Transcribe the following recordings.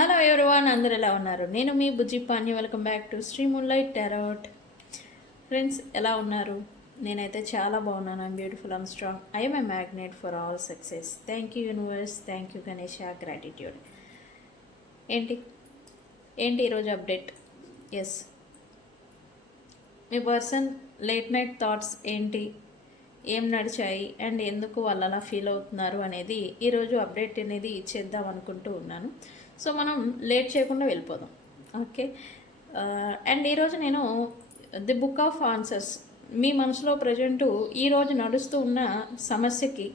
Hello everyone, అందరు ఎలా ఉన్నారు? నేను మీ Bujji Pani. Welcome back to Sri moonlight tarot. Friends, ఎలా ఉన్నారు? నేనైతే చాలా బాగున్నాను. I'm beautiful, I'm strong, I'm a magnet for all success. Thank you universe, thank you Ganesha, gratitude. ఏంటి ఏంటి ఈరోజు అప్డేట్? ఎస్, మీ పర్సన్ లేట్ నైట్ థాట్స్ ఏంటి, ఏం నడిచాయి అండ్ ఎందుకు వాళ్ళు అలా ఫీల్ అవుతున్నారు అనేది ఈరోజు అప్డేట్ అనేది ఇచ్చేద్దాం అనుకుంటూ ఉన్నాను. సో మనం లేట్ చేయకుండా వెళ్ళిపోదాం. ఓకే. అండ్ ఈరోజు నేను ది బుక్ ఆఫ్ ఆన్సర్స్, మీ మనసులో ప్రజెంటు ఈరోజు నడుస్తూ ఉన్న సమస్యకి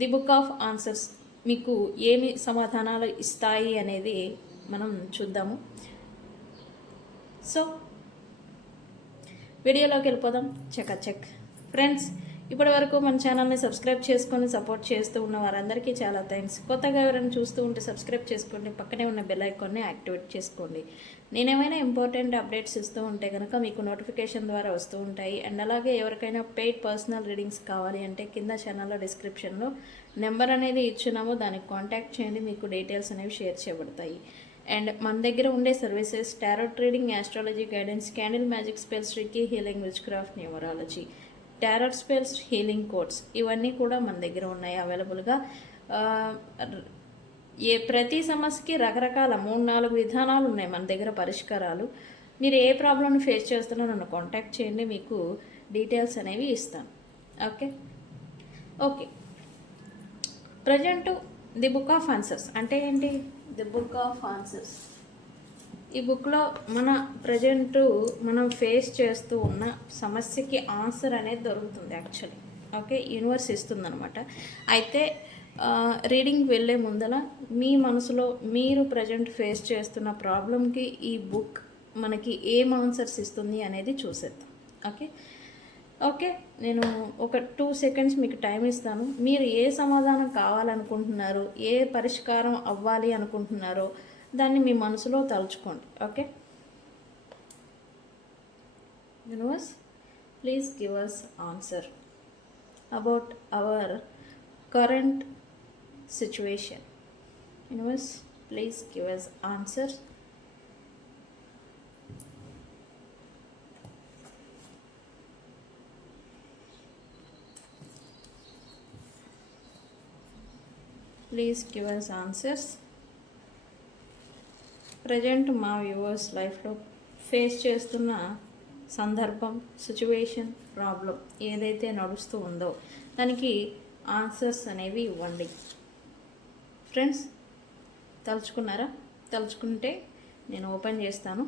ది బుక్ ఆఫ్ ఆన్సర్స్ మీకు ఏమి సమాధానాలు ఇస్తాయి అనేది మనం చూద్దాము. సో వీడియోలోకి వెళ్ళిపోదాం. చెక్ ఫ్రెండ్స్, ఇప్పటి వరకు మన ఛానల్ని సబ్స్క్రైబ్ చేసుకొని సపోర్ట్ చేస్తూ ఉన్న వారందరికీ చాలా థ్యాంక్స్. కొత్తగా ఎవరైనా చూస్తూ ఉంటే సబ్స్క్రైబ్ చేసుకోండి, పక్కనే ఉన్న బెల్ ఐకాన్ని యాక్టివేట్ చేసుకోండి. నేనేమైనా ఇంపార్టెంట్ అప్డేట్స్ ఇస్తూ ఉంటే కనుక మీకు నోటిఫికేషన్ ద్వారా వస్తూ ఉంటాయి. అండ్ అలాగే ఎవరికైనా పెయిడ్ పర్సనల్ రీడింగ్స్ కావాలి అంటే కింద ఛానల్లో డిస్క్రిప్షన్లో నెంబర్ అనేది ఇచ్చున్నాము, దానికి కాంటాక్ట్ చేయండి, మీకు డీటెయిల్స్ అనేవి షేర్ చేయబడతాయి. అండ్ మన దగ్గర ఉండే services tarot reading, astrology guidance, candle magic spells, Ricky healing, which craft, numerology, tarot spells, healing codes, ఇవన్నీ కూడా మన దగ్గర ఉన్నాయి అవైలబుల్గా. ప్రతి సమస్యకి రకరకాల 3-4 విధానాలు ఉన్నాయి మన దగ్గర పరిష్కారాలు. మీరు ఏ ప్రాబ్లమ్ని ఫేస్ చేస్తున్నారో నన్ను కాంటాక్ట్ చేయండి, మీకు డీటెయిల్స్ అనేవి ఇస్తాను. Okay. Present the book of answers అంటే ఏంటి? ది బుక్ ఆఫ్ ఆన్సర్స్, ఈ బుక్లో మన ప్రజెంటు మనం ఫేస్ చేస్తూ ఉన్న సమస్యకి ఆన్సర్ అనేది దొరుకుతుంది యాక్చువల్లీ. Okay, universe ఇస్తుందన్నమాట. అయితే రీడింగ్ వెళ్ళే ముందల మీ మనసులో మీరు ప్రజెంట్ ఫేస్ చేస్తున్న ప్రాబ్లంకి ఈ బుక్ మనకి ఏం ఆన్సర్స్ ఇస్తుంది అనేది చూసేద్దాం. ఓకే, నేను ఒక 2 సెకండ్స్ మీకు టైం ఇస్తాను. మీరు ఏ సమాధానం కావాలనుకుంటున్నారో, ఏ పరిష్కారం అవ్వాలి అనుకుంటున్నారో దాన్ని మీ మనసులో తలుచుకోండి. Okay. Universe, please give us answer about our current situation. Universe, please give us answer. Please give us answers. Present మా వ్యూవర్స్ లైఫ్లో ఫేస్ చేస్తున్న సందర్భం, సిచ్యువేషన్, ప్రాబ్లం ఏదైతే నడుస్తూ ఉందో దానికి ఆన్సర్స్ అనేవి ఇవ్వండి. ఫ్రెండ్స్, తలుచుకున్నారా? తలుచుకుంటే నేను ఓపెన్ చేస్తాను.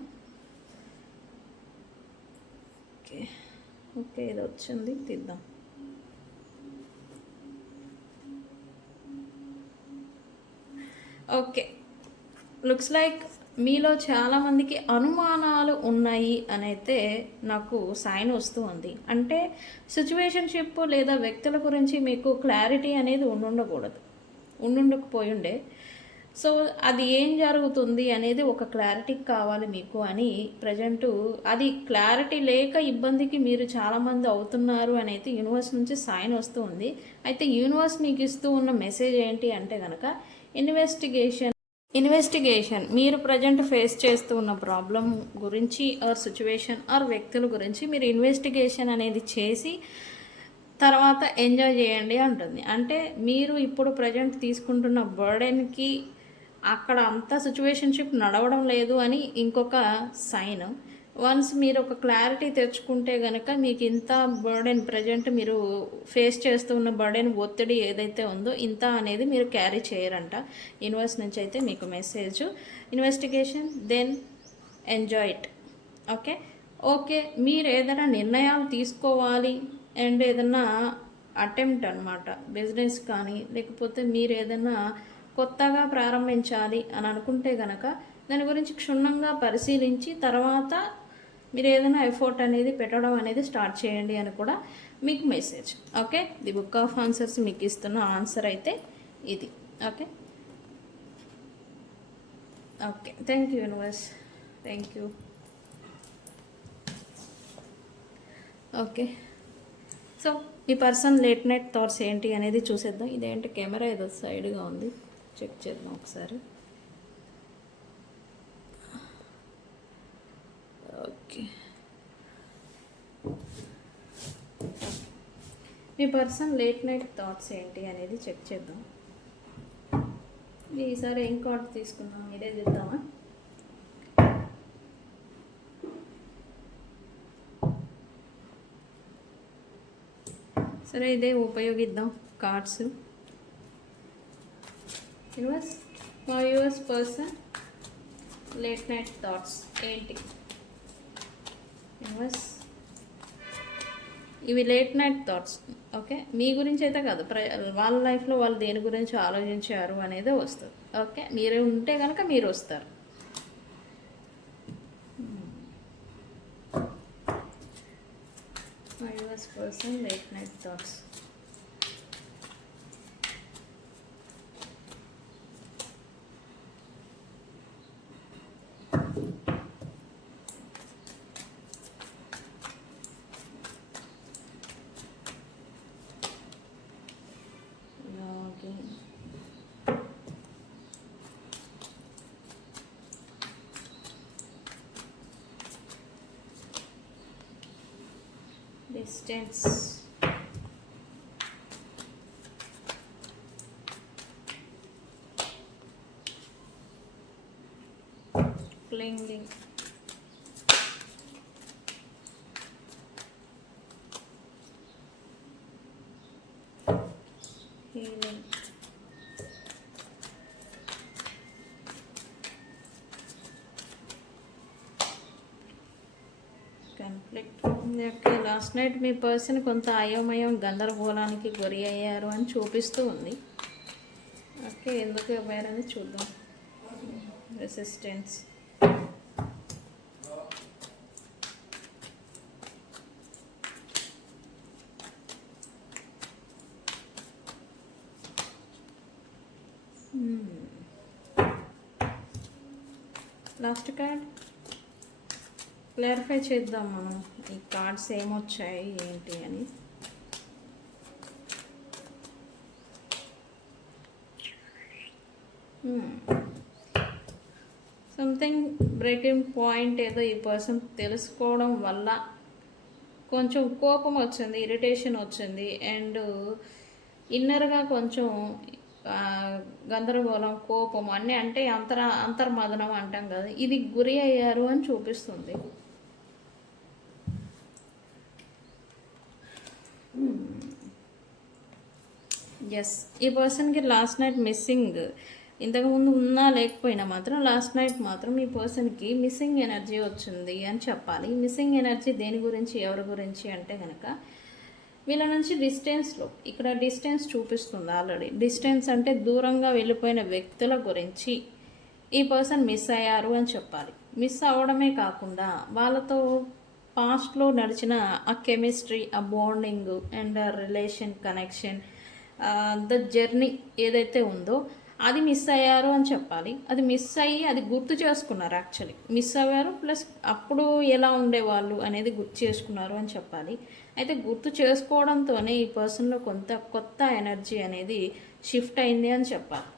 ఓకే, ఇది వచ్చింది, తీద్దాం. ఓకే, లుక్స్ లైక్ మీలో చాలామందికి అనుమానాలు ఉన్నాయి అని అయితే నాకు సైన్ వస్తూ ఉంది. అంటే సిచ్యువేషన్షిప్ లేదా వ్యక్తుల గురించి మీకు క్లారిటీ అనేది ఉండుండకపోయిండే. సో అది ఏం జరుగుతుంది అనేది ఒక క్లారిటీ కావాలి మీకు అని ప్రజెంటు అది క్లారిటీ లేక ఇబ్బందికి మీరు చాలామంది అవుతున్నారు అని అయితే యూనివర్స్ నుంచి సైన్ వస్తూ ఉంది. అయితే యూనివర్స్ మీకు ఇస్తూ ఉన్న మెసేజ్ ఏంటి అంటే కనుక ఇన్వెస్టిగేషన్ మీరు ప్రజెంట్ ఫేస్ చేస్తూ ఉన్న ప్రాబ్లం గురించి ఆర్ సిచ్యువేషన్ ఆర్ వ్యక్తుల గురించి మీరు ఇన్వెస్టిగేషన్ అనేది చేసి తర్వాత ఎంజాయ్ చేయండి అంటుంది. అంటే మీరు ఇప్పుడు ప్రజెంట్ తీసుకుంటున్న బర్డెన్కి అక్కడ అంతా సిచ్యువేషన్షిప్ నడవడం లేదు అని ఇంకొక సైన్. వన్స్ మీరు ఒక క్లారిటీ తెచ్చుకుంటే కనుక మీకు ఇంత బర్డెన్ ప్రజెంట్ మీరు ఫేస్ చేస్తూ ఉన్న బర్డెన్, ఒత్తిడి ఏదైతే ఉందో ఇంత అనేది మీరు క్యారీ చేయరంట. యూనివర్స్ నుంచి అయితే మీకు message, investigation then enjoy it. Okay, మీరు ఏదైనా నిర్ణయాలు తీసుకోవాలి అండ్ ఏదైనా అటెంప్ట్ అనమాట, బిజినెస్ కానీ లేకపోతే మీరు ఏదైనా కొత్తగా ప్రారంభించాలి అని అనుకుంటే కనుక దాని గురించి క్షుణ్ణంగా పరిశీలించి తర్వాత మీరు ఏదైనా ఎఫర్ట్ అనేది పెట్టడం అనేది స్టార్ట్ చేయండి అని కూడా మీకు message. Okay, the book of answers మీకు ఇస్తున్న ఆన్సర్ అయితే ఇది. Okay, thank you universe, thank you. Okay, so ఈ పర్సన్ లేట్ నైట్ థాట్స్ ఏంటి అనేది చూసేద్దాం. ఇదేంటి కెమెరా ఏదో సైడ్గా ఉంది, చెక్ చేద్దాం ఒకసారి. ఓకే, మీ పర్సన్ లేట్ నైట్ థాట్స్ ఏంటి అనేది చెక్ చేద్దాం. ఈసారి ఏం కార్డ్ తీసుకుందాం, ఇదే చూద్దామా? సరే, ఇదే ఉపయోగిద్దాం cards. Universe person late night thoughts ఏంటి? యూనివర్స్, ఇవి లేట్ నైట్ థాట్స్. ఓకే, మీ గురించి అయితే కాదు, వాళ్ళ లైఫ్లో వాళ్ళు దేని గురించి ఆలోచించారు అనేది వస్తుంది. ఓకే, మీరే ఉంటే కనుక మీరు వస్తారు. Universe person late night thoughts. Distance, clinging, healing, conflict. Okay, last night మీ పర్సన్ కొంత అయోమయం గందరగోళానికి గురి అయ్యారు అని చూపిస్తూ ఉంది. ఓకే, ఎందుకు అవ్వారని చూద్దాం. రెసిస్టెన్స్, లాస్ట్ కార్డ్ క్లారిఫై చేద్దాం మనం, ఈ కార్డ్స్ ఏమొచ్చాయి ఏంటి అని. సంథింగ్ బ్రేకింగ్ పాయింట్ ఏదో ఈ పర్సన్ తెలుసుకోవడం వల్ల కొంచెం కోపం వచ్చింది, ఇరిటేషన్ వచ్చింది, అండ్ ఇన్నర్గా కొంచెం గందరగోళం, కోపం అన్నీ అంటే అంతర్మదనం అంటాం కదా, ఇది గురి అయ్యారు అని చూపిస్తుంది. ఎస్, ఈ పర్సన్కి లాస్ట్ నైట్ మిస్సింగ్, ఇంతకుముందు ఉన్నా లేకపోయినా మాత్రం లాస్ట్ నైట్ మాత్రం ఈ పర్సన్కి మిస్సింగ్ ఎనర్జీ వచ్చింది అని చెప్పాలి. మిస్సింగ్ ఎనర్జీ దేని గురించి, ఎవరి గురించి అంటే కనుక వీళ్ళ నుంచి డిస్టెన్స్లో, ఇక్కడ డిస్టెన్స్ చూపిస్తుంది ఆల్రెడీ. డిస్టెన్స్ అంటే దూరంగా వెళ్ళిపోయిన వ్యక్తుల గురించి ఈ పర్సన్ మిస్ అయ్యారు అని చెప్పాలి. మిస్ అవ్వడమే కాకుండా వాళ్ళతో పాస్ట్లో నడిచిన ఆ కెమిస్ట్రీ, ఆ bonding and relation, connection, the journey ఏదైతే ఉందో అది మిస్ అయ్యారు అని చెప్పాలి. అది మిస్ అయ్యి అది గుర్తు చేసుకున్నారు. యాక్చువల్లీ మిస్ అయ్యారు ప్లస్ అప్పుడు ఎలా ఉండేవాళ్ళు అనేది గుర్తు చేసుకున్నారు అని చెప్పాలి. అయితే గుర్తు చేసుకోవడంతోనే ఈ పర్సన్లో కొంత కొత్త ఎనర్జీ అనేది షిఫ్ట్ అయింది అని చెప్పాలి.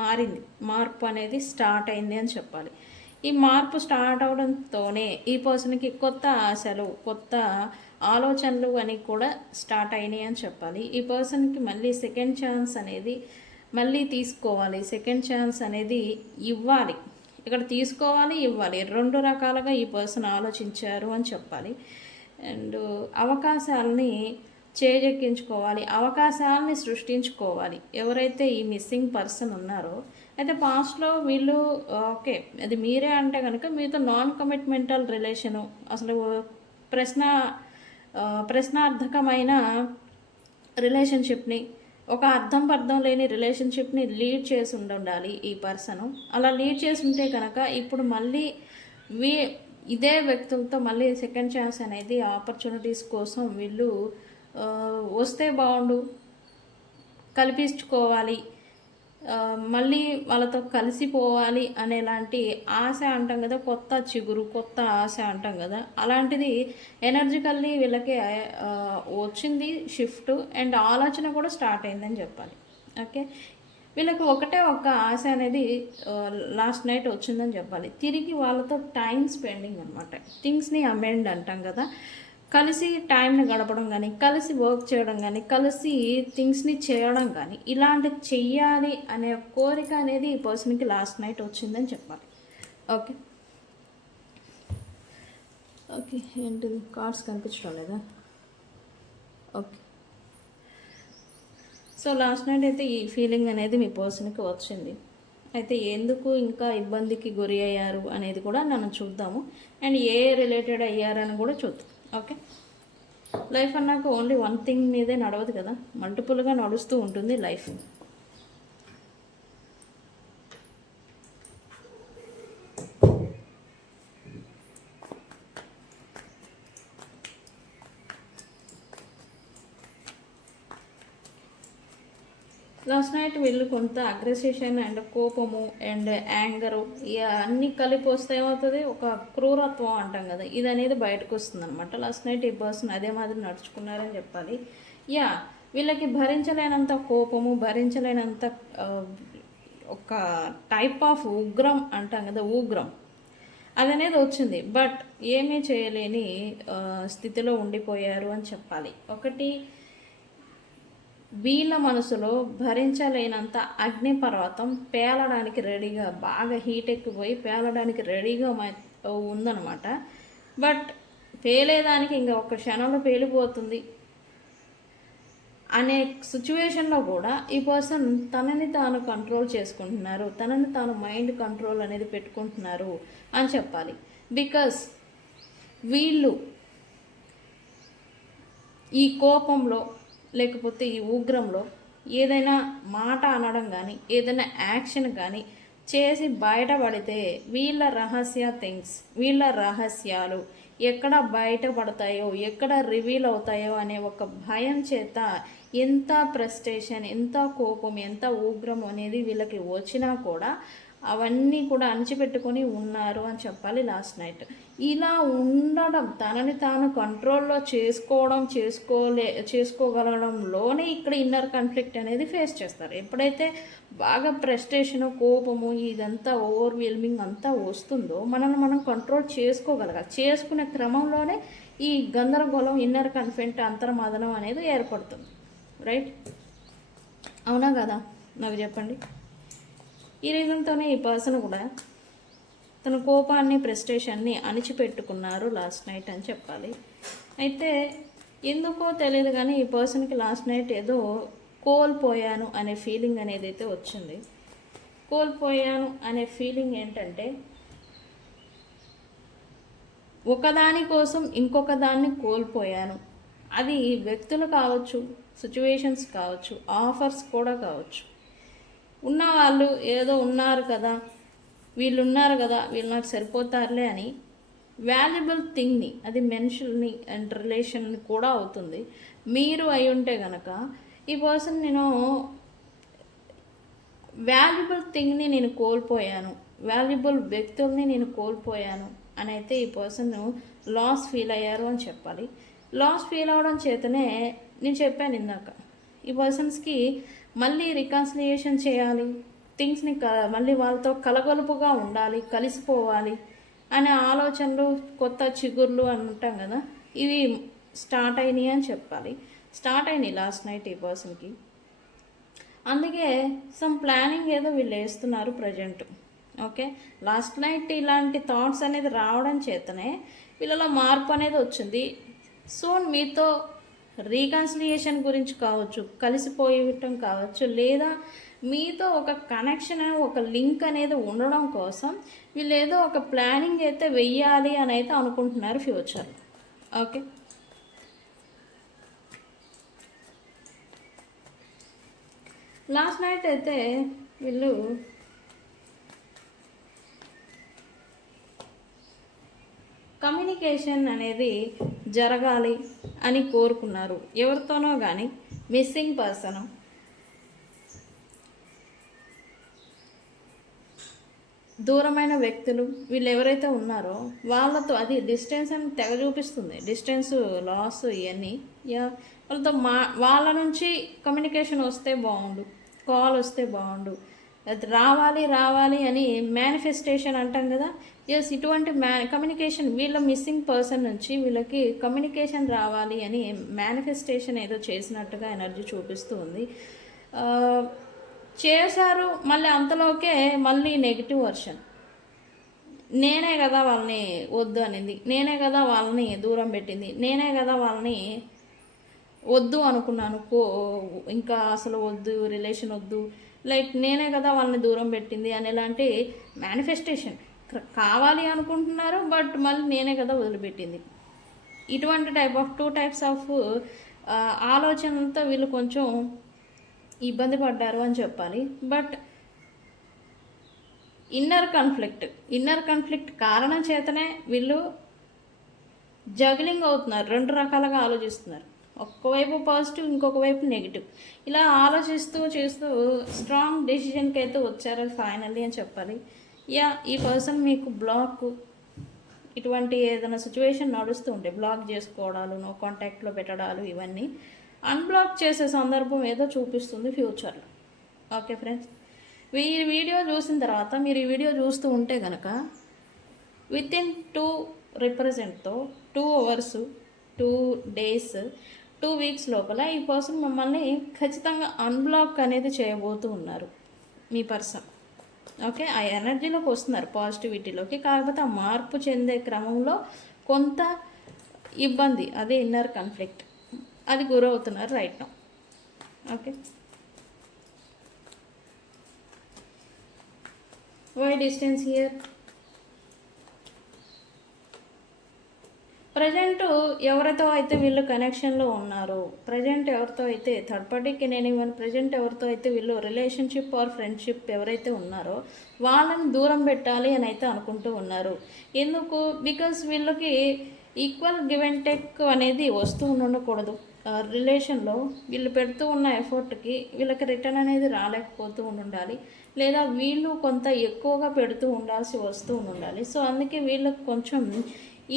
మారింది, మార్పు అనేది స్టార్ట్ అయింది అని చెప్పాలి. ఈ మార్పు స్టార్ట్ అవడంతోనే ఈ పర్సన్కి కొత్త ఆశలు, కొత్త ఆలోచనలు అని కూడా స్టార్ట్ అయినాయి అని చెప్పాలి. ఈ పర్సన్కి మళ్ళీ సెకండ్ ఛాన్స్ అనేది మళ్ళీ తీసుకోవాలి, సెకండ్ ఛాన్స్ అనేది ఇవ్వాలి. ఇక్కడ తీసుకోవాలి, ఇవ్వాలి, రెండు రకాలుగా ఈ పర్సన్ ఆలోచించారు అని చెప్పాలి. అండ్ అవకాశాలని చేజెక్కించుకోవాలి, అవకాశాలని సృష్టించుకోవాలి. ఎవరైతే ఈ మిస్సింగ్ పర్సన్ ఉన్నారో, అయితే పాస్ట్లో వీళ్ళు ఓకే అది మీరే అంటే కనుక మీతో నాన్ కమిట్మెంటల్ రిలేషను, అసలు ప్రశ్నార్థకమైన రిలేషన్షిప్ని, ఒక అర్థం లేని రిలేషన్షిప్ని లీడ్ చేసి ఉండాలి ఈ పర్సను. అలా లీడ్ చేసి ఉంటే కనుక ఇప్పుడు మళ్ళీ ఇదే వ్యక్తులతో మళ్ళీ సెకండ్ ఛాన్స్ అనేది ఆపర్చునిటీస్ కోసం వీళ్ళు వస్తే బాగుండు, కల్పించుకోవాలి, మళ్ళీ వాళ్ళతో కలిసిపోవాలి అనేలాంటి ఆశ అంటాం కదా, కొత్త చిగురు, కొత్త ఆశ అంటాం కదా, అలాంటిది ఎనర్జికల్లీ వీళ్ళకి వచ్చింది షిఫ్ట్. అండ్ ఆలోచన కూడా స్టార్ట్ అయిందని చెప్పాలి. ఓకే, వీళ్ళకి ఒకటే ఒక ఆశ అనేది లాస్ట్ నైట్ వచ్చిందని చెప్పాలి. తిరిగి వాళ్ళతో టైం స్పెండింగ్ అనమాట. థింగ్స్ని అమెండ్ అంటాం కదా, కలిసి టైంని గడపడం కానీ, కలిసి వర్క్ చేయడం కానీ, కలిసి థింగ్స్ని చేయడం కానీ, ఇలాంటి చెయ్యాలి అనే కోరిక అనేది ఈ పర్సన్కి లాస్ట్ నైట్ వచ్చిందని చెప్పాలి. ఓకే ఓకే ఏంటిది కార్డ్స్ కనిపించడం లేదా? ఓకే, సో లాస్ట్ నైట్ అయితే ఈ ఫీలింగ్ అనేది మీ పర్సన్కి వచ్చింది. అయితే ఎందుకు ఇంకా ఇబ్బందికి గురి అయ్యారు అనేది కూడా మనం చూద్దాము, అండ్ ఏ రిలేటెడ్ అయ్యారని కూడా చూద్దాం. ఓకే, లైఫ్ అన్నాక ఓన్లీ వన్ థింగ్ మీదే నడవదు కదా, మల్టిపుల్గా నడుస్తూ ఉంటుంది లైఫ్. లాస్ట్ నైట్ వీళ్ళు కొంత అగ్రెసేషన్ అండ్ కోపము అండ్ యాంగరు అన్నీ కలిపి వస్తే ఏమవుతుంది, ఒక క్రూరత్వం అంటాం కదా, ఇది అనేది బయటకు వస్తుంది అనమాట. లాస్ట్ నైట్ ఈ పర్సన్ అదే మాదిరి నడుచుకున్నారని చెప్పాలి. వీళ్ళకి భరించలేనంత కోపము, భరించలేనంత ఒక టైప్ ఆఫ్ ఉగ్రం అంటాం కదా, ఉగ్రం అదనేది వచ్చింది. బట్ ఏమీ చేయలేని స్థితిలో ఉండిపోయారు అని చెప్పాలి. ఒకటి, వీళ్ళ మనసులో భరించలేనంత అగ్నిపర్వతం పేలడానికి రెడీగా, బాగా హీట్ ఎక్కిపోయి పేలడానికి రెడీగా ఉందన్నమాట. బట్ పేలేదానికి ఇంకా ఒక క్షణంలో పేలిపోతుంది అనే సిచ్యువేషన్లో కూడా ఈ పర్సన్ తనని తాను కంట్రోల్ చేసుకుంటున్నారు, తనని తాను మైండ్ కంట్రోల్ అనేది పెట్టుకుంటున్నారు అని చెప్పాలి. బికాస్ వీళ్ళు ఈ కోపంలో లేకపోతే ఈ ఉగ్రంలో ఏదైనా మాట అనడం కానీ, ఏదైనా యాక్షన్ కానీ చేసి బయటపడితే వీళ్ళ వీళ్ళ రహస్యాలు ఎక్కడ బయటపడతాయో, ఎక్కడ రివీల్ అవుతాయో అనే ఒక భయం చేత ఎంత ఫ్రస్ట్రేషన్, ఎంత కోపం, ఎంత ఉగ్రం అనేది వీళ్ళకి వచ్చినా కూడా అవన్నీ కూడా అణిచిపెట్టుకొని ఉన్నారు అని చెప్పాలి లాస్ట్ నైట్. ఇలా ఉండడం, తనని తాను కంట్రోల్లో చేసుకోగలడంలోనే ఇక్కడ ఇన్నర్ కాన్ఫ్లిక్ట్ అనేది ఫేస్ చేస్తారు. ఎప్పుడైతే బాగా ఫ్రస్ట్రేషన్, కోపము ఇదంతా ఓవర్వెల్మింగ్ అంతా వస్తుందో మనల్ని మనం కంట్రోల్ చేసుకోగలగాలి. చేసుకునే క్రమంలోనే ఈ గందరగోళం, ఇన్నర్ కాన్ఫ్లిక్ట్, అంతర్మాదనం అనేది ఏర్పడుతుంది. రైట్, అవునా కదా? నాకు చెప్పండి. ఈ రీజన్తోనే ఈ పర్సన్ కూడా తన కోపాన్ని, ఫ్రస్ట్రేషన్ని అణిచిపెట్టుకున్నారు లాస్ట్ నైట్ అని చెప్పాలి. అయితే ఎందుకో తెలియదు కానీ ఈ పర్సన్కి లాస్ట్ నైట్ ఏదో కోల్పోయాను అనే ఫీలింగ్ అనేది అయితే వచ్చింది. కోల్పోయాను అనే ఫీలింగ్ ఏంటంటే, ఒకదాని కోసం ఇంకొక దాన్ని కోల్పోయాను. అది వ్యక్తులు కావచ్చు, సిచ్యువేషన్స్ కావచ్చు, ఆఫర్స్ కూడా కావచ్చు. ఉన్నవాళ్ళు ఏదో ఉన్నారు కదా, వీళ్ళు ఉన్నారు కదా, వీళ్ళు నాకు సరిపోతారులే అని వాల్యుబుల్ థింగ్ని, అది మనుషుల్ని అండ్ రిలేషన్ని కూడా అవుతుంది. మీరు అయి ఉంటే కనుక ఈ పర్సన్ నేను వాల్యుబుల్ థింగ్ని నేను కోల్పోయాను, వాల్యుబుల్ వ్యక్తుల్ని నేను కోల్పోయాను అని అయితే ఈ పర్సన్ లాస్ ఫీల్ అయ్యారు అని చెప్పాలి. లాస్ ఫీల్ అవ్వడం చేతనే నేను చెప్పాను ఇందాక, ఈ పర్సన్స్కి మళ్ళీ రికన్సిలియేషన్ చేయాలి, థింగ్స్ని మళ్ళీ వాళ్ళతో కలగలుపుగా ఉండాలి, కలిసిపోవాలి అనే ఆలోచనలు, కొత్త చిగుర్లు అంటాం కదా, ఇవి స్టార్ట్ అయినాయి అని చెప్పాలి. స్టార్ట్ అయినాయి లాస్ట్ నైట్ ఈ పర్సన్కి. అందుకే సమ్ ప్లానింగ్ ఏదో వీళ్ళు వేస్తున్నారు ప్రజెంట్. ఓకే, లాస్ట్ నైట్ ఇలాంటి థాట్స్ అనేది రావడం చేతనే వీళ్ళలో మార్పు అనేది వచ్చింది. సో మీతో రీకన్సిలియేషన్ గురించి కావచ్చు, కలిసిపోయటం కావచ్చు, లేదా మీతో ఒక కనెక్షన్, ఒక లింక్ అనేది ఉండడం కోసం వీళ్ళు ఏదో ఒక ప్లానింగ్ అయితే వెయ్యాలి అని అయితే అనుకుంటున్నారు ఫ్యూచర్. ఓకే, లాస్ట్ నైట్ అయితే వీళ్ళు కమ్యూనికేషన్ అనేది జరగాలి అని కోరుకున్నారు ఎవరితోనో కానీ. మిస్సింగ్ పర్సన్, దూరమైన వ్యక్తులు, వీళ్ళు ఎవరైతే ఉన్నారో వాళ్ళతో, అది డిస్టెన్స్ అని తెగ చూపిస్తుంది, డిస్టెన్స్, లాస్, ఇవన్నీ వాళ్ళతో వాళ్ళ నుంచి కమ్యూనికేషన్ వస్తే బాగుండు. కాల్ వస్తే బాగుండు, అది రావాలి రావాలి అని మేనిఫెస్టేషన్ అంటాం కదా. ఎస్, ఇటువంటి కమ్యూనికేషన్ వీళ్ళ మిస్సింగ్ పర్సన్ నుంచి వీళ్ళకి కమ్యూనికేషన్ రావాలి అని మేనిఫెస్టేషన్ ఏదో చేసినట్టుగా ఎనర్జీ చూపిస్తూ ఉంది. చేశారు, మళ్ళీ అంతలోకే మళ్ళీ నెగిటివ్ వర్షన్. నేనే కదా వాళ్ళని వద్దు అనింది, నేనే కదా వాళ్ళని దూరం పెట్టింది, నేనే కదా వాళ్ళని వద్దు అనుకున్నాను, ఇంకా అసలు వద్దు, రిలేషన్ వద్దు, లైక్ నేనే కదా వాళ్ళని దూరం పెట్టింది అనేలాంటి మేనిఫెస్టేషన్. కావాలి అనుకుంటున్నారు, బట్ మళ్ళీ నేనే కదా వదిలిపెట్టింది. ఇటువంటి టూ టైప్స్ ఆఫ్ ఆలోచనలతో వీళ్ళు కొంచెం ఇబ్బంది పడ్డారు అని చెప్పాలి. బట్ ఇన్నర్ కాన్ఫ్లిక్ట్ కారణం చేతనే వీళ్ళు జగిలింగ్ అవుతున్నారు, రెండు రకాలుగా ఆలోచిస్తున్నారు. ఒక్కవైపు పాజిటివ్, ఇంకొక వైపు నెగిటివ్. ఇలా ఆలోచిస్తూ చేస్తూ స్ట్రాంగ్ డెసిషన్కి అయితే వచ్చారు ఫైనల్లీ అని చెప్పాలి. ఈ పర్సన్ మీకు బ్లాక్, ఇటువంటి ఏదైనా సిచ్యువేషన్ నడుస్తూ ఉంటే బ్లాక్ చేసుకోవడాలు, నో కాంటాక్ట్లో పెట్టడాలు, ఇవన్నీ అన్బ్లాక్ చేసే సందర్భం ఏదో చూపిస్తుంది ఫ్యూచర్లో. ఓకే ఫ్రెండ్స్, ఈ వీడియో చూసిన తర్వాత మీరు ఈ వీడియో చూస్తూ ఉంటే కనుక వితిన్ 2 రిప్రజెంట్తో 2 hours, 2 days, 2 weeks లోపల ఈ పర్సన్ మిమ్మల్ని ఖచ్చితంగా అన్బ్లాక్ అనేది చేయబోతూ ఉన్నారు మీ పర్సన్. ఓకే, ఆ ఎనర్జీలోకి వస్తున్నారు, పాజిటివిటీలోకి. కాకపోతే ఆ మార్పు చెందే క్రమంలో కొంత ఇబ్బంది, అదే ఇన్నర్ కాన్ఫ్లిక్ట్, అది గురవుతున్నారు right now. Okay, why distance here? Present ఎవరితో అయితే వీళ్ళు కనెక్షన్లో ఉన్నారో, ప్రజెంట్ ఎవరితో అయితే థర్డ్ పార్టీకి నేను ఇవ్వను, ప్రజెంట్ ఎవరితో అయితే వీళ్ళు రిలేషన్షిప్ ఆర్ ఫ్రెండ్షిప్ ఎవరైతే ఉన్నారో వాళ్ళని దూరం పెట్టాలి అని అయితే అనుకుంటూ ఉన్నారు. ఎందుకు? బికాస్ వీళ్ళకి ఈక్వల్ గివ్ అండ్ టేక్ అనేది వస్తూ ఉండకూడదు రిలేషన్లో. వీళ్ళు పెడుతూ ఉన్న ఎఫర్ట్కి వీళ్ళకి రిటర్న్ అనేది రాలేకపోతూ ఉండాలి, లేదా వీళ్ళు కొంత ఎక్కువగా పెడుతూ ఉండాల్సి వస్తూ ఉండాలి. సో అందుకే వీళ్ళకి కొంచెం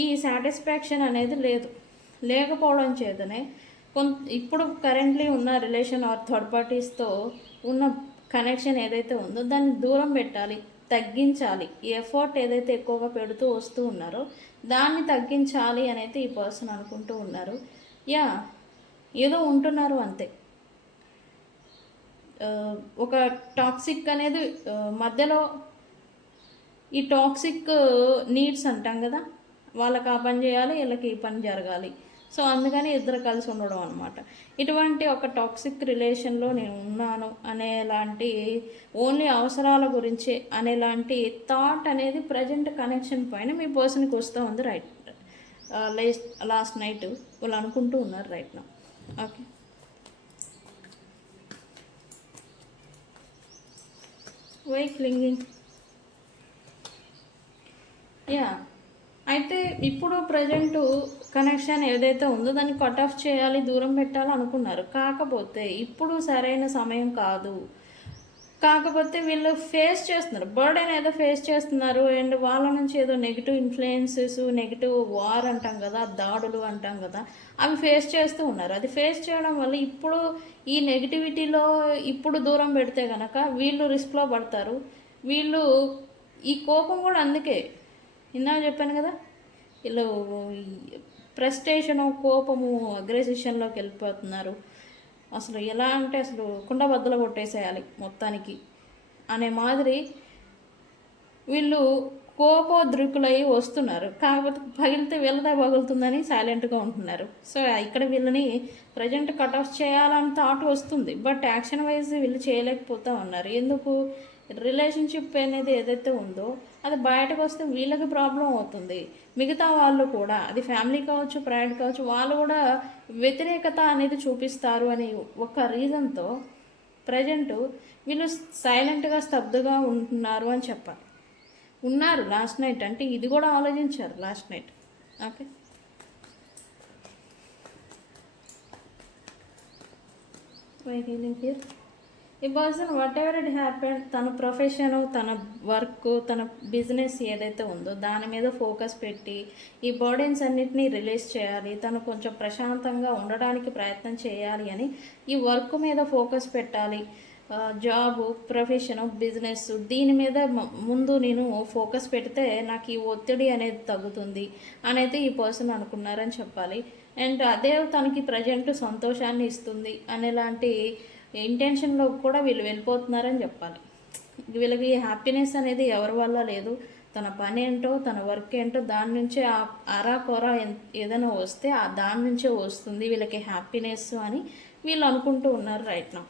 ఈ సాటిస్ఫాక్షన్ అనేది లేకపోవడం చేతనే ఇప్పుడు కరెంట్లీ ఉన్న రిలేషన్ ఆర్ థర్డ్ పార్టీస్తో ఉన్న కనెక్షన్ ఏదైతే ఉందో దాన్ని దూరం పెట్టాలి, తగ్గించాలి. ఈ ఎఫర్ట్ ఏదైతే ఎక్కువగా పెడుతూ వస్తూ ఉన్నారో దాన్ని తగ్గించాలి అని అయితే ఈ పర్సన్ అనుకుంటూ ఉన్నారు. ఏదో ఉంటున్నారు అంతే. ఒక టాక్సిక్ అనేది మధ్యలో, ఈ టాక్సిక్ నీడ్స్ అంటాం కదా, వాళ్ళకి ఆ పని చేయాలి, వీళ్ళకి ఈ పని జరగాలి. సో అందుకని ఇద్దరు కలిసి ఉండడం అనమాట. ఇటువంటి ఒక టాక్సిక్ రిలేషన్లో నేను ఉన్నాను అనేలాంటి, ఓన్లీ అవసరాల గురించే అనేలాంటి థాట్ అనేది ప్రజెంట్ కనెక్షన్ పైన మీ పర్సన్కి వస్తూ ఉంది రైట్. లాస్ట్ నైట్ వాళ్ళు అనుకుంటూ ఉన్నారు రైట్ నా. Okay, why clinging? అయితే ఇప్పుడు ప్రజెంటు కనెక్షన్ ఏదైతే ఉందో దాన్ని కట్ ఆఫ్ చేయాలి, దూరం పెట్టాలి అనుకున్నారు. కాకపోతే ఇప్పుడు సరైన సమయం కాదు. కాకపోతే వీళ్ళు ఫేస్ చేస్తున్నారు, బర్డెన్ ఏదో ఫేస్ చేస్తున్నారు. అండ్ వాళ్ళ నుంచి ఏదో నెగిటివ్ ఇన్ఫ్లుయెన్సెస్, నెగిటివ్ వార్ అంటాం కదా, దాడులు అంటాం కదా, అవి ఫేస్ చేస్తూ ఉన్నారు. అది ఫేస్ చేయడం వల్ల ఇప్పుడు ఈ నెగిటివిటీలో ఇప్పుడు దూరం పెడితే కనుక వీళ్ళు రిస్క్లో పడతారు. వీళ్ళు ఈ కోపం కూడా అందుకే ఇందాక చెప్పాను కదా, వీళ్ళు ఫ్రస్ట్రేషను, కోపము, అగ్రెసిషన్లోకి వెళ్ళిపోతున్నారు. అసలు ఎలా అంటే అసలు కుండబద్దలు కొట్టేసేయాలి మొత్తానికి అనే మాదిరి వీళ్ళు కోపోద్రికులై వస్తున్నారు. కాకపోతే పగిలితే వీళ్ళదే పగులుతుందని సైలెంట్గా ఉంటున్నారు. సో ఇక్కడ వీళ్ళని ప్రజెంట్ కట్ ఆఫ్ చేయాలని థాట్ వస్తుంది, బట్ యాక్షన్ వైజ్ వీళ్ళు చేయలేకపోతూ ఉన్నారు. ఎందుకు? రిలేషన్షిప్ అనేది ఏదైతే ఉందో అది బయటకు వస్తే వీళ్ళకి ప్రాబ్లం అవుతుంది. మిగతా వాళ్ళు కూడా, అది ఫ్యామిలీ కావచ్చు, ప్రైవేట్ కావచ్చు, వాళ్ళు కూడా వ్యతిరేకత అనేది చూపిస్తారు అని ఒక రీజన్తో ప్రజెంట్ వీళ్ళు సైలెంట్గా స్తబ్దుగా ఉంటున్నారు అని చెప్పాలి. ఉన్నారు లాస్ట్ నైట్, అంటే ఇది కూడా ఆలోచించారు last night. Okay, why healing here? ఈ person whatever it happened, తన ప్రొఫెషన్, తన వర్క్, తన బిజినెస్ ఏదైతే ఉందో దాని మీద ఫోకస్ పెట్టి ఈ బర్డెన్స్ అన్నిటినీ రిలీజ్ చేయాలి, తను కొంచెం ప్రశాంతంగా ఉండడానికి ప్రయత్నం చేయాలి అని ఈ వర్క్ మీద ఫోకస్ పెట్టాలి. జాబు, ప్రొఫెషను, బిజినెస్ దీని మీద ముందు నేను ఫోకస్ పెడితే నాకు ఈ ఒత్తిడి అనేది తగ్గుతుంది అనేది ఈ పర్సన్ అనుకున్నారని చెప్పాలి. అండ్ అదే తనకి ప్రజెంట్ సంతోషాన్ని ఇస్తుంది అనేలాంటి ఇంటెన్షన్లో కూడా వీళ్ళు వెళ్ళిపోతున్నారని చెప్పాలి. వీళ్ళకి హ్యాపీనెస్ అనేది ఎవరి వల్ల లేదు. తన పని ఏంటో, తన వర్క్ ఏంటో దాని నుంచే కొర ఏదైనా వస్తే దాని నుంచే వస్తుంది వీళ్ళకి హ్యాపీనెస్ అని వీళ్ళు అనుకుంటూ ఉన్నారు రైట్ నౌ.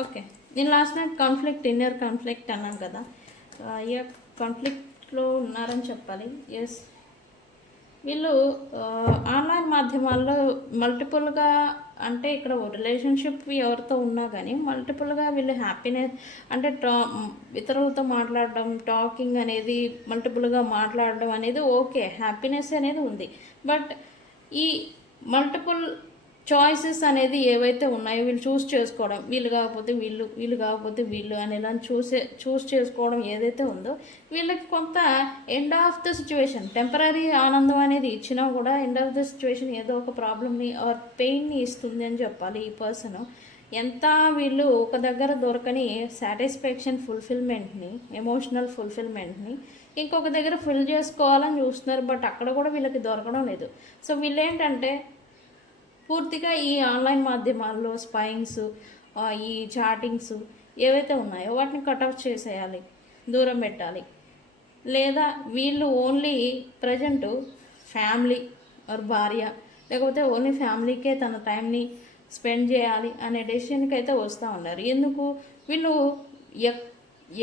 ఓకే, నేను last night conflict, inner conflict అన్నాను కదా, ఈ కాన్ఫ్లిక్ట్లో ఉన్నారని చెప్పాలి. ఎస్, వీళ్ళు ఆన్లైన్ మాధ్యమాల్లో మల్టిపుల్గా, అంటే ఇక్కడ రిలేషన్షిప్ ఎవరితో ఉన్నా కానీ మల్టిపుల్గా వీళ్ళు హ్యాపీనెస్ అంటే ఇతరులతో మాట్లాడడం, టాకింగ్ అనేది మల్టిపుల్గా మాట్లాడడం అనేది ఓకే, హ్యాపీనెస్ అనేది ఉంది. బట్ ఈ మల్టిపుల్ చాయిసెస్ అనేది ఏవైతే ఉన్నాయో వీళ్ళు చూస్ చేసుకోవడం, వీళ్ళు కాకపోతే వీళ్ళు, వీళ్ళు కాకపోతే వీళ్ళు అనేలా చూస్ చేసుకోవడం ఏదైతే ఉందో వీళ్ళకి కొంత end of the situation, temporary ఆనందం అనేది ఇచ్చినా కూడా ఎండ్ ఆఫ్ ద సిచ్యువేషన్ ఏదో ఒక ప్రాబ్లమ్ని ఆర్ పెయిన్ని ఇస్తుంది అని చెప్పాలి. ఈ పర్సన్ ఎంత వీళ్ళు ఒక దగ్గర దొరకని సాటిస్ఫాక్షన్, ఫుల్ఫిల్మెంట్ని, ఎమోషనల్ ఫుల్ఫిల్మెంట్ని ఇంకొక దగ్గర ఫిల్ చేసుకోవాలని చూస్తున్నారు. బట్ అక్కడ కూడా వీళ్ళకి దొరకడం లేదు. సో వీళ్ళు ఏంటంటే పూర్తిగా ఈ ఆన్లైన్ మాధ్యమాల్లో స్పైయింగ్స్, ఈ చాటింగ్స్ ఏవైతే ఉన్నాయో వాటిని కట్ఆఫ్ చేసేయాలి, దూరం పెట్టాలి. లేదా వీళ్ళు ఓన్లీ ప్రజెంట్ ఫ్యామిలీ ఆర్ భార్య, లేకపోతే ఓన్లీ ఫ్యామిలీకే తన టైంని స్పెండ్ చేయాలి అనే డెసిషన్కి అయితే వస్తూ ఉన్నారు. ఎందుకు వీళ్ళు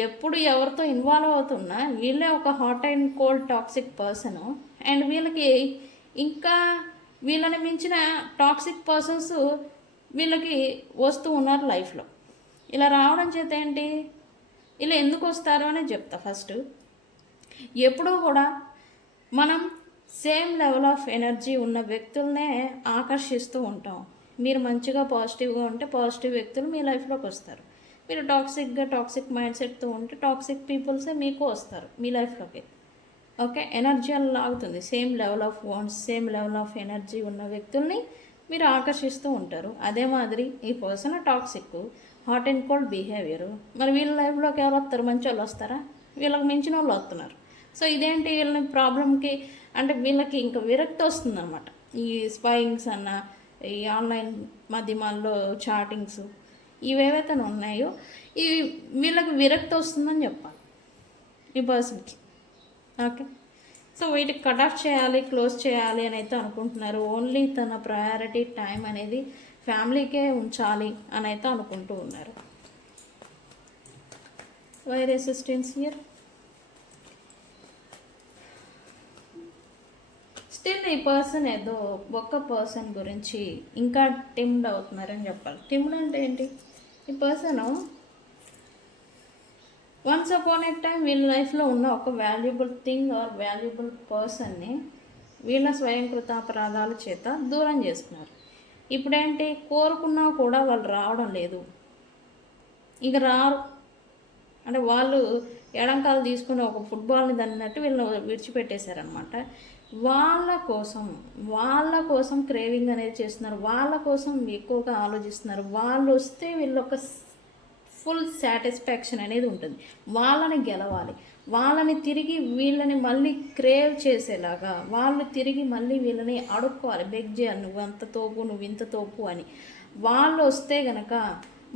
ఎప్పుడు ఎవరితో ఇన్వాల్వ్ అవుతున్నా వీళ్ళే ఒక hot and cold toxic person. And వీళ్ళకి ఇంకా వీళ్ళని మించిన టాక్సిక్ పర్సన్స్ వీళ్ళకి వస్తూ ఉన్నారు లైఫ్లో. ఇలా రావడం చేత ఏంటి, ఇలా ఎందుకు వస్తారు అని చెప్తా. ఫస్ట్, ఎప్పుడూ కూడా మనం సేమ్ లెవెల్ ఆఫ్ ఎనర్జీ ఉన్న వ్యక్తులనే ఆకర్షిస్తూ ఉంటాం. మీరు మంచిగా పాజిటివ్గా ఉంటే పాజిటివ్ వ్యక్తులు మీ లైఫ్లోకి వస్తారు. మీరు టాక్సిక్ మైండ్ సెట్తో ఉంటే టాక్సిక్ పీపుల్సే మీకు వస్తారు మీ లైఫ్లోకి. ఓకే, ఎనర్జీ అలా లాగుతుంది. Same level of wands, same level of energy ఉన్న వ్యక్తుల్ని మీరు ఆకర్షిస్తూ ఉంటారు. అదే మాదిరి ఈ person toxic, hot and cold behaviour. మరి వీళ్ళ లైఫ్లోకి ఎవరు వస్తారు? మంచి వాళ్ళు వస్తారా? వీళ్ళకి మించిన వాళ్ళు వస్తున్నారు. సో ఇదేంటి వీళ్ళని ప్రాబ్లంకి, అంటే వీళ్ళకి ఇంకా విరక్తి వస్తుంది అనమాట. ఈ స్పైయింగ్స్ అన్న, ఈ ఆన్లైన్ మాధ్యమాల్లో చాటింగ్స్ ఇవేవైతే ఉన్నాయో ఇవి వీళ్ళకి విరక్తి వస్తుందని చెప్పాలి ఈ పర్సన్కి. ఓకే, సో వీటికి కట్ ఆఫ్ చేయాలి, క్లోజ్ చేయాలి అని అయితే అనుకుంటున్నారు. ఓన్లీ తన ప్రయారిటీ టైం అనేది ఫ్యామిలీకే ఉంచాలి అని అయితే అనుకుంటూ ఉన్నారు. Why resistance here? స్టిల్ ఈ పర్సన్ ఏదో ఒక్క పర్సన్ గురించి ఇంకా టిమ్డ్ అవుతున్నారని చెప్పాలి. టిమ్డ్ అంటే ఏంటి? ఈ పర్సను వన్స్ అపాన్ ఏ టైం వీళ్ళ లైఫ్లో ఉన్న ఒక వాల్యుబుల్ థింగ్ ఆర్ వాల్యుబుల్ పర్సన్ని వీళ్ళ స్వయంకృత అపరాధాల చేత దూరం చేసుకున్నారు. ఇప్పుడేంటి, కోరుకున్నా కూడా వాళ్ళు రావడం లేదు, ఇక రారు. అంటే వాళ్ళు ఎడంకాలు తీసుకుని ఒక ఫుట్బాల్ని దన్నట్టు వీళ్ళని విడిచిపెట్టేశారనమాట. వాళ్ళ కోసం క్రేవింగ్ అనేది చేస్తున్నారు, వాళ్ళ కోసం ఎక్కువగా ఆలోచిస్తున్నారు. వాళ్ళు వస్తే వీళ్ళు ఒక ఫుల్ సాటిస్ఫాక్షన్ అనేది ఉంటుంది. వాళ్ళని గెలవాలి, వాళ్ళని తిరిగి వీళ్ళని మళ్ళీ క్రేవ్ చేసేలాగా, వాళ్ళు తిరిగి మళ్ళీ వీళ్ళని అడుక్కోవాలి, బెగ్ చేయాలి, నువ్వు అంత తోపు, నువ్వు ఇంత తోపు అని. వాళ్ళు వస్తే గనక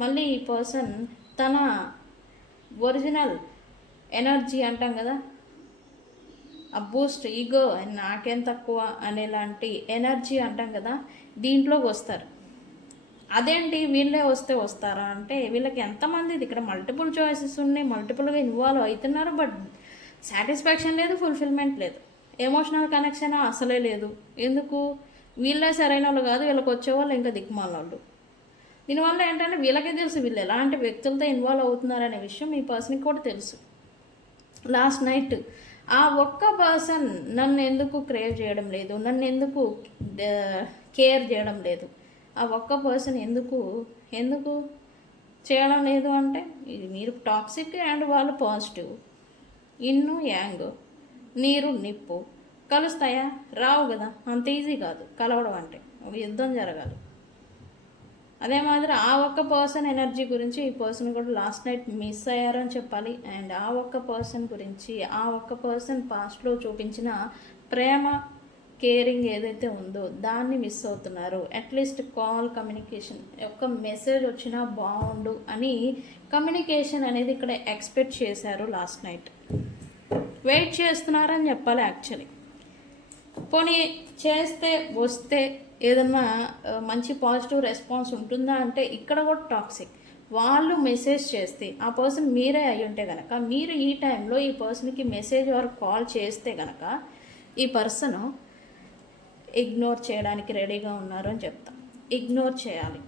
మళ్ళీ ఈ పర్సన్ తన ఒరిజినల్ ఎనర్జీ అంటాం కదా, ఆ బూస్ట్, ఈగో, నాకేం తక్కువ అనేలాంటి ఎనర్జీ అంటాం కదా, దీంట్లోకి వస్తారు. అదేంటి వీళ్ళే వస్తే వస్తారా అంటే, వీళ్ళకి ఎంతమంది ఇక్కడ మల్టిపుల్ చాయిసెస్ ఉన్నాయి, మల్టిపుల్గా ఇన్వాల్వ్ అవుతున్నారు. బట్ సాటిస్ఫాక్షన్ లేదు, ఫుల్ఫిల్మెంట్ లేదు, ఎమోషనల్ కనెక్షన్ అసలే లేదు. ఎందుకు? వీళ్ళే సరైన వాళ్ళు కాదు, వీళ్ళకి వచ్చేవాళ్ళు ఇంకా దిక్కుమాల వాళ్ళు. దీనివల్ల ఏంటంటే వీళ్ళకే తెలుసు వీళ్ళు ఎలాంటి వ్యక్తులతో ఇన్వాల్వ్ అవుతున్నారనే విషయం ఈ పర్సన్కి కూడా తెలుసు. లాస్ట్ నైట్ ఆ ఒక్క పర్సన్ నన్ను ఎందుకు క్రేవ్ చేయడం లేదు, నన్ను ఎందుకు కేర్ చేయడం లేదు, ఆ ఒక్క పర్సన్ ఎందుకు చేయడం లేదు అంటే, ఇది మీరు టాక్సిక్ అండ్ వాళ్ళు పాజిటివ్, ఇన్ను యాంగ్, నీరు నిప్పు, కలుస్తాయా? రావు కదా, అంత ఈజీ కాదు కలవడం అంటే, ఒక యుద్ధం జరగాలి. అదే మాదిరి ఆ ఒక్క పర్సన్ ఎనర్జీ గురించి ఈ పర్సన్ కూడా లాస్ట్ నైట్ మిస్ అయ్యారని చెప్పాలి. అండ్ ఆ ఒక్క పర్సన్ గురించి, ఆ ఒక్క పర్సన్ పాస్ట్లో చూపించిన ప్రేమ, కేరింగ్ ఏదైతే ఉందో దాన్ని మిస్ అవుతున్నారు. అట్లీస్ట్ కాల్ కమ్యూనికేషన్, ఒక మెసేజ్ వచ్చినా బాగుండు అని కమ్యూనికేషన్ అనేది ఇక్కడ ఎక్స్పెక్ట్ చేశారు లాస్ట్ నైట్. వెయిట్ చేస్తున్నారని చెప్పాలి యాక్చువల్లీ. పోనీ చేస్తే వస్తే ఏదన్నా మంచి పాజిటివ్ రెస్పాన్స్ ఉంటుందా అంటే ఇక్కడ కూడా టాక్సిక్. వాళ్ళు మెసేజ్ చేస్తే ఆ పర్సన్ మీరే అయి ఉంటే కనుక, మీరు ఈ టైంలో ఈ పర్సన్కి మెసేజ్ ఆర్ కాల్ చేస్తే కనుక ఈ పర్సన్ ఇగ్నోర్ చేయడానికి రెడీగా ఉన్నారు అని చెప్తాం. ఇగ్నోర్ చేయాలి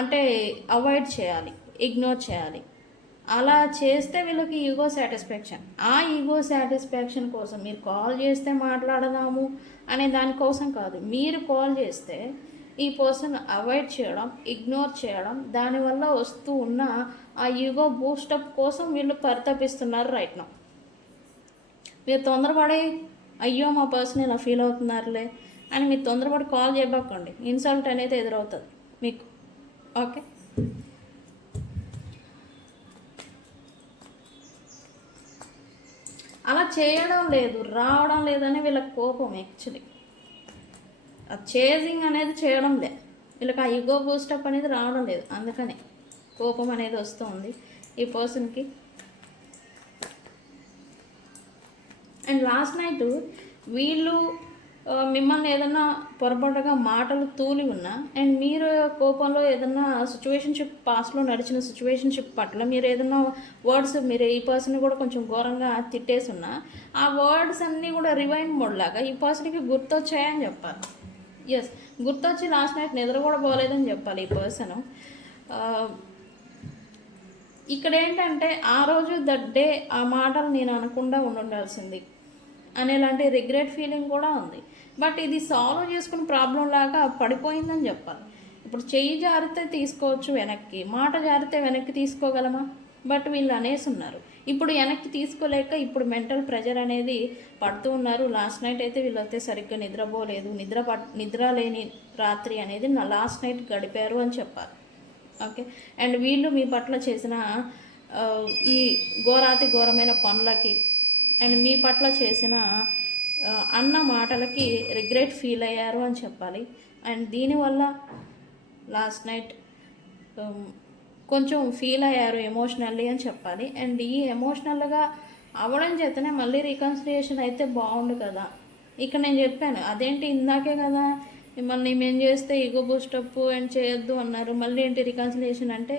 అంటే అవాయిడ్ చేయాలి, ఇగ్నోర్ చేయాలి. అలా చేస్తే వీళ్ళకి ఈగో సాటిస్ఫాక్షన్. ఆ ఈగో సాటిస్ఫాక్షన్ కోసం మీరు కాల్ చేస్తే మాట్లాడదాము అనే దానికోసం కాదు. మీరు కాల్ చేస్తే ఈ పర్సన్ అవాయిడ్ చేయడం, ఇగ్నోర్ చేయడం, దానివల్ల వస్తూ ఉన్న ఆ ఈగో బూస్టప్ కోసం వీళ్ళు పరితపిస్తున్నారు రైట్ నౌ. మీరు తొందరపడి అయ్యో మా పర్సన్ ఇలా ఫీల్ అవుతున్నారులే అని మీరు తొందరపడి కాల్ చేయబోకండి. ఇన్సల్ట్ అనేది ఎదురవుతుంది మీకు. ఓకే, అలా చేయడం లేదు, రావడం లేదని వీళ్ళకి కోపం. యాక్చువల్లీ ఆ చేజింగ్ అనేది చేయడం లేదు వీళ్ళకి, ఆ ఈగో బూస్టప్ అనేది రావడం లేదు, అందుకని కోపం అనేది వస్తుంది ఈ పర్సన్కి. అండ్ లాస్ట్ నైట్ వీళ్ళు మిమ్మల్ని ఏదన్నా పొరపాటుగా మాటలు తూలి ఉన్నా అండ్ మీరు కోపంలో ఏదన్నా సిచ్యువేషన్షిప్, పాస్ట్లో నడిచిన సిచ్యువేషన్షిప్ పట్ల మీరు ఏదన్నా వర్డ్స్, మీరు ఈ పర్సన్ కూడా కొంచెం ఘోరంగా తిట్టేసి ఉన్నా ఆ వర్డ్స్ అన్నీ కూడా రివైండ్ మోడ్ లాగా ఈ పర్సన్కి గుర్తొచ్చాయని చెప్పాలి. ఎస్, గుర్తొచ్చి లాస్ట్ నైట్ నిద్ర కూడా పోలేదని చెప్పాలి ఈ పర్సన్. ఇక్కడ ఏంటంటే ఆ రోజు దట్ డే ఆ మాటలు నేను అనకుండా ఉండాల్సింది అనేలాంటి రిగ్రెట్ ఫీలింగ్ కూడా ఉంది. బట్ ఇది సాల్వ్ చేసుకుని ప్రాబ్లం లాగా పడిపోయిందని చెప్పాలి. ఇప్పుడు చెయ్యి జారితే తీసుకోవచ్చు వెనక్కి, మాట జారితే వెనక్కి తీసుకోగలమా? బట్ వీళ్ళు అనేసి ఉన్నారు. ఇప్పుడు వెనక్కి తీసుకోలేక ఇప్పుడు మెంటల్ ప్రెషర్ అనేది పడుతూ ఉన్నారు. లాస్ట్ నైట్ అయితే వీళ్ళైతే సరిగ్గా నిద్రపోలేదు, నిద్ర లేని రాత్రి అనేది నా లాస్ట్ నైట్ గడిపారు అని చెప్పాలి. ఓకే, అండ్ వీళ్ళు మీ పట్ల చేసిన ఈ ఘోరాతి ఘోరమైన పనులకి అండ్ మీ పట్ల చేసిన అన్న మాటలకి రిగ్రెట్ ఫీల్ అయ్యారు అని చెప్పాలి. అండ్ దీనివల్ల లాస్ట్ నైట్ కొంచెం ఫీల్ అయ్యారు ఎమోషనల్లీ అని చెప్పాలి. అండ్ ఈ ఎమోషనల్గా అవ్వడం చేతనే మళ్ళీ రికన్సిలియేషన్ అయితే బాగుండు కదా. ఇక్కడ నేను చెప్పాను అదేంటి ఇందాకే కదా మిమ్మల్ని మేము చేస్తే ఈగో బూస్టప్ అండ్ చేయొద్దు అన్నారు, మళ్ళీ ఏంటి రికన్సిలియేషన్ అంటే?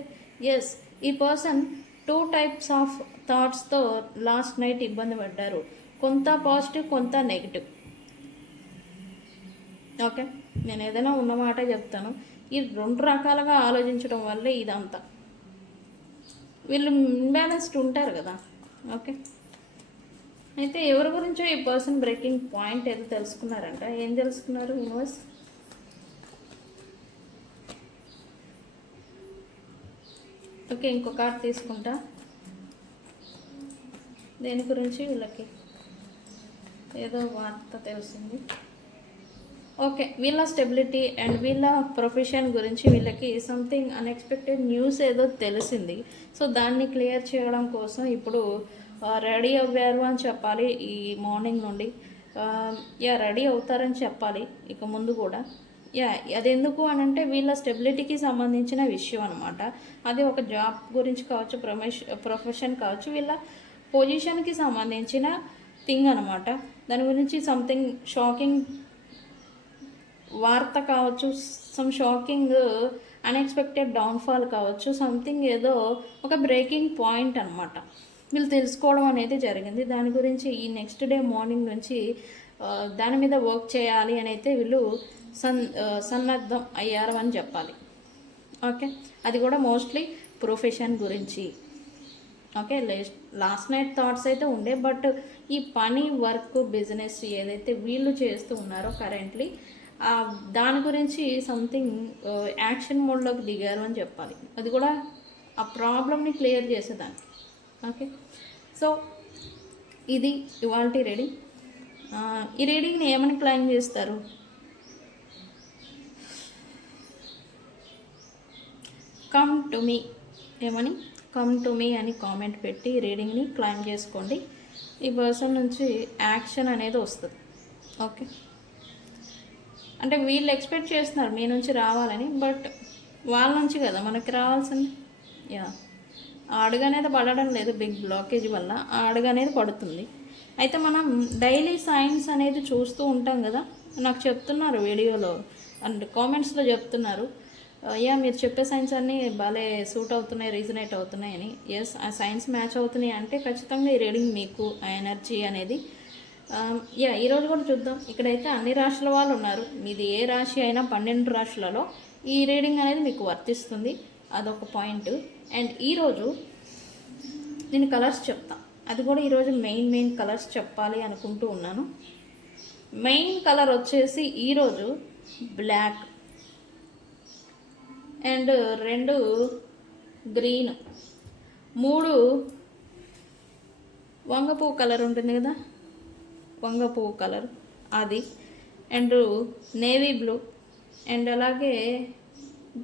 ఎస్, ఈ పర్సన్ 2 types ఆఫ్ థాట్స్తో లాస్ట్ నైట్ ఇబ్బంది పడ్డారు. కొంత పాజిటివ్, కొంత నెగిటివ్. ఓకే, నేను ఏదైనా ఉన్నమాట చెప్తాను. ఈ 2 రకాలుగా ఆలోచించడం వల్లే ఇదంతా. వీళ్ళు ఇన్బ్యాలెన్స్డ్ ఉంటారు కదా. ఓకే, అయితే ఎవరి గురించో ఈ పర్సన్ బ్రేకింగ్ పాయింట్ ఏదో తెలుసుకున్నారంట. ఏం తెలుసుకున్నారు యూనివర్స్? ఓకే, ఇంకో కార్డ్ తీసుకుంటా. దేని గురించి వీళ్ళకి ఏదో వార్త తెలిసింది. ఓకే, వీళ్ళ స్టెబిలిటీ అండ్ వీళ్ళ ప్రొఫెషన్ గురించి వీళ్ళకి సంథింగ్ అన్ఎక్స్పెక్టెడ్ న్యూస్ ఏదో తెలిసింది. సో దాన్ని క్లియర్ చేయడం కోసం ఇప్పుడు రెడీ అవ్వారు అని చెప్పాలి. ఈ మార్నింగ్ నుండి రెడీ అవుతారని చెప్పాలి ఇక ముందు కూడా. అది ఎందుకు అని అంటే వీళ్ళ స్టెబిలిటీకి సంబంధించిన విషయం అనమాట. అది ఒక జాబ్ గురించి కావచ్చు, ప్రొఫెషన్ కావచ్చు, వీళ్ళ పొజిషన్కి సంబంధించిన థింగ్ అనమాట. దాని గురించి సంథింగ్ షాకింగ్ వార్త కావచ్చు, సమ్ షాకింగ్ అన్ఎక్స్పెక్టెడ్ డౌన్ఫాల్ కావచ్చు, సంథింగ్ ఏదో ఒక బ్రేకింగ్ పాయింట్ అనమాట వీళ్ళు తెలుసుకోవడం అనేది జరిగింది. దాని గురించి ఈ నెక్స్ట్ డే మార్నింగ్ నుంచి దాని మీద వర్క్ చేయాలి అని అయితే వీళ్ళు సన్నద్ధం అయ్యారు అని చెప్పాలి. ఓకే, అది కూడా మోస్ట్లీ ప్రొఫెషన్ గురించి. ఓకే, లాస్ట్ నైట్ థాట్స్ అయితే ఉండే, బట్ ఈ పని, వర్క్, బిజినెస్ ఏదైతే వీళ్ళు చేస్తూ ఉన్నారో కరెంట్లీ దాని గురించి సంథింగ్ యాక్షన్ మోడ్లోకి దిగారు అని చెప్పాలి. అది కూడా ఆ ప్రాబ్లమ్ని క్లియర్ చేసేదానికి. ఓకే, సో ఇది ఇవాల్టి రీడింగ్. ఈ రీడింగ్ని ఏమని క్లైమ్ చేస్తారు? కమ్ టు మీ, ఏమని కమ్ టు మీ అని కామెంట్ పెట్టి రీడింగ్ని క్లైమ్ చేసుకోండి. ఈ పర్సన్ నుంచి యాక్షన్ అనేది వస్తుంది. ఓకే, అంటే వీళ్ళు ఎక్స్పెక్ట్ చేస్తున్నారు మీ నుంచి రావాలని, బట్ వాళ్ళ నుంచి కదా మనకి రావాల్సింది. యా, ఆ అడుగు అనేది పడడం లేదు బిగ్ బ్లాకేజ్ వల్ల, ఆ అడుగు అనేది పడుతుంది. అయితే మనం డైలీ సైన్స్ అనేది చూస్తూ ఉంటాం కదా, నాకు చెప్తున్నారు వీడియోలో అండ్ కామెంట్స్లో చెప్తున్నారు, యా మీరు చెప్పే సైన్స్ అన్నీ భలే సూట్ అవుతున్నాయి, రీజనేట్ అవుతున్నాయి అని. ఎస్, ఆ సైన్స్ మ్యాచ్ అవుతున్నాయి అంటే ఖచ్చితంగా ఈ రీడింగ్ మీకు ఆ ఎనర్జీ అనేది యా ఈరోజు కూడా చూద్దాం. ఇక్కడైతే అన్ని రాశుల వాళ్ళు ఉన్నారు, మీది ఏ రాశి అయినా 12 రాశులలో ఈ రీడింగ్ అనేది మీకు వర్తిస్తుంది, అదొక పాయింట్. అండ్ ఈరోజు నేను కలర్స్ చెప్తా, అది కూడా ఈరోజు మెయిన్ కలర్స్ చెప్పాలి అనుకుంటూ ఉన్నాను. మెయిన్ కలర్ వచ్చేసి ఈరోజు బ్లాక్ అండ్ 2 గ్రీన్, 3 వంగపువ్వు కలర్ ఉంటుంది కదా, వంగపువ్వు కలర్ అది, అండ్ నేవీ బ్లూ, అండ్ అలాగే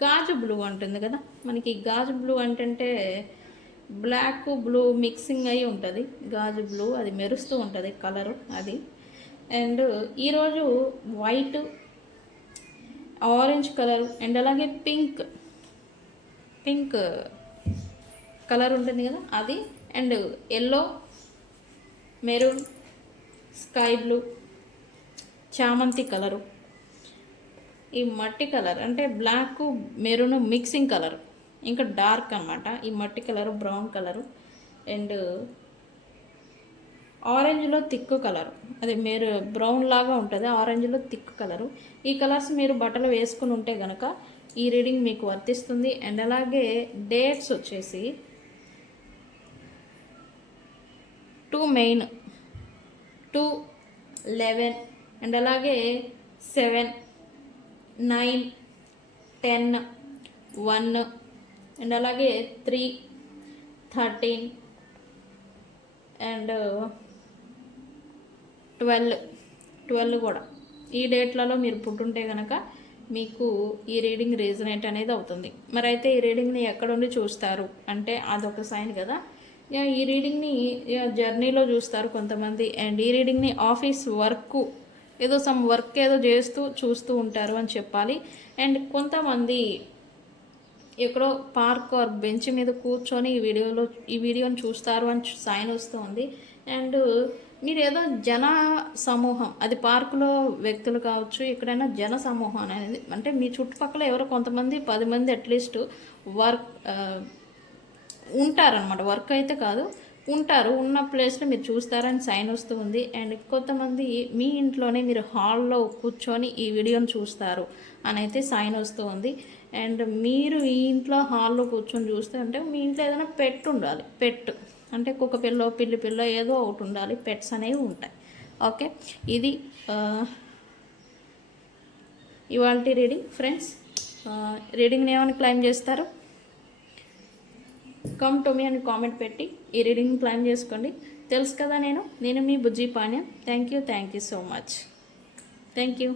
గాజు బ్లూ ఉంటుంది కదా మనకి. గాజు బ్లూ అంటే బ్లాక్ బ్లూ మిక్సింగ్ అయి ఉంటుంది, గాజు బ్లూ అది మెరుస్తూ ఉంటుంది కలరు అది. అండ్ ఈరోజు వైట్, ఆరెంజ్ కలర్, అండ్ అలాగే పింక్ కలర్ ఉంటుంది కదా అది, and yellow, maroon, sky blue, చామంతి కలరు, ఈ మట్టి కలర్ అంటే బ్లాక్ మెరూన్ మిక్సింగ్ కలర్, ఇంకా డార్క్ అనమాట ఈ మట్టి కలరు, బ్రౌన్ కలరు, అండ్ ఆరెంజ్లో థిక్ కలర్, అది మీరు బ్రౌన్ లాగా ఉంటుంది, ఆరెంజ్లో థిక్ కలరు. ఈ కలర్స్ మీరు బట్టలు వేసుకుని ఉంటే కనుక ఈ రీడింగ్ మీకు వర్తిస్తుంది. అండ్ అలాగే డేట్స్ వచ్చేసి 2 మెయిన్, 2, 11, అండ్ అలాగే 7, 9, 10, 1, అండ్ అలాగే 3, 13, అండ్ 12 కూడా. ఈ డేట్లలో మీరు పుట్టుంటే కనుక మీకు ఈ రీడింగ్ రీజనేట్ అనేది అవుతుంది. మరి అయితే ఈ రీడింగ్ని ఎక్కడుండి చూస్తారు అంటే అదొక సైన్ కదా. ఈ రీడింగ్ని జర్నీలో చూస్తారు కొంతమంది, అండ్ ఈ రీడింగ్ని ఆఫీస్ వర్క్ ఏదో సమ్ వర్క్ ఏదో చూస్తూ ఉంటారు అని చెప్పాలి. అండ్ కొంతమంది ఎక్కడో పార్క్ ఆర్ బెంచ్ మీద కూర్చొని ఈ వీడియోని చూస్తారు అని సైన్ వస్తుంది. అండ్ మీరు ఏదో జన సమూహం, అది పార్కులో వ్యక్తులు కావచ్చు, ఎక్కడైనా జన సమూహం అనేది అంటే మీ చుట్టుపక్కల ఎవరో కొంతమంది 10 మంది అట్లీస్ట్ వర్క్ ఉంటారనమాట, వర్క్ అయితే కాదు ఉంటారు, ఉన్న ప్లేస్లో మీరు చూస్తారని సైన్ వస్తూ ఉంది. అండ్ కొంతమంది మీ ఇంట్లోనే మీరు హాల్లో కూర్చొని ఈ వీడియోని చూస్తారు అని అయితే సైన్ వస్తూ ఉంది. అండ్ మీరు ఈ ఇంట్లో హాల్లో కూర్చొని చూస్తే అంటే మీ ఇంట్లో ఏదైనా పెట్ ఉండాలి, పెట్ అంటే కుక్క పిల్ల, పిల్లి పిల్ల ఏదో ఒకటి ఉండాలి, పెట్స్ అనేవి ఉంటాయి. ఓకే, ఇది ఇవాళ రీడింగ్ ఫ్రెండ్స్. రీడింగ్ని ఏమని క్లైమ్ చేస్తారు? కమ్ టు మీ అని కామెంట్ పెట్టి ఈ రీడింగ్ క్లైమ్ చేసుకోండి. తెలుసు కదా, నేను మీ Bujji Panyam. Thank you so much. Thank you.